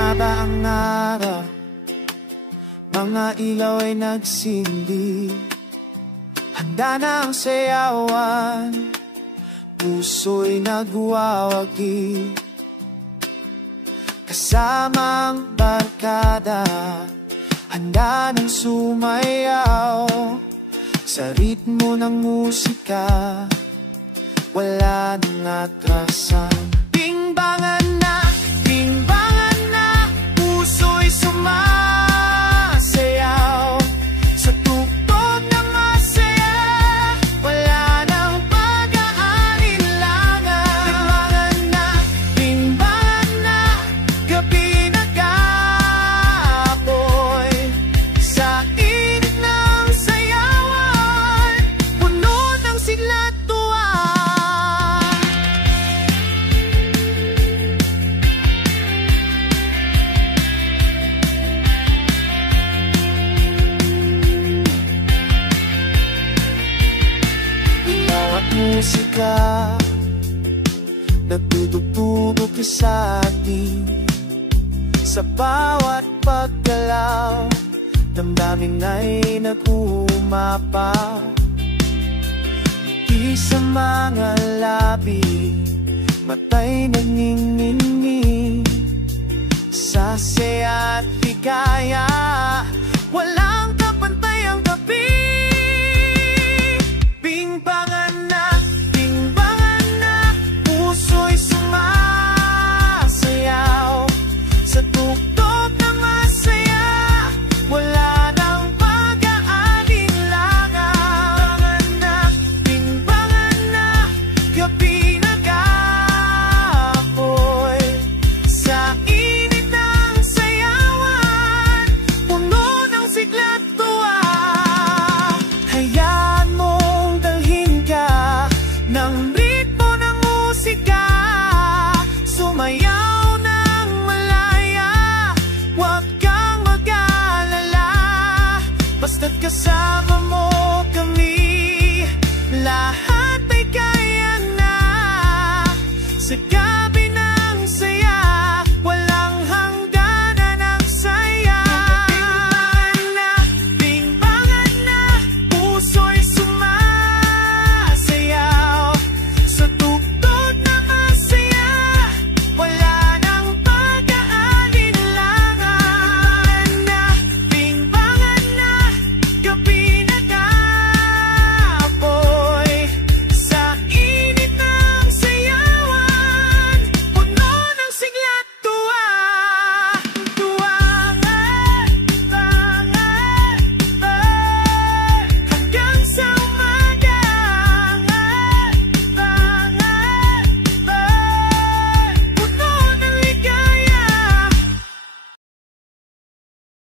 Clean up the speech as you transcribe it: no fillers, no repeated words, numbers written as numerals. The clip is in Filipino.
Bumaba ang araw, mga ilaw ay nagsindi. Handa na ang sayawan, puso'y nagwawagi. Kasamang barkada, handa ng sumayaw. Sa ritmo ng musika, wala nang atrasan. Bingbangan na, puso'y sumasayaw. Sa tugtog ng masaya, wala nang pag-aalinlangan. Bingbangan na, gabi nag-aapoy. Sa init ng sayawan, puno ng sigla at tuwa. Bawat musika nagtutugtog sa atin. Sa bawat paggalaw, damdamin ay nag-uumapaw. Di sa mga labi, mata'y nagniningning. Sa saya at hikaya, wala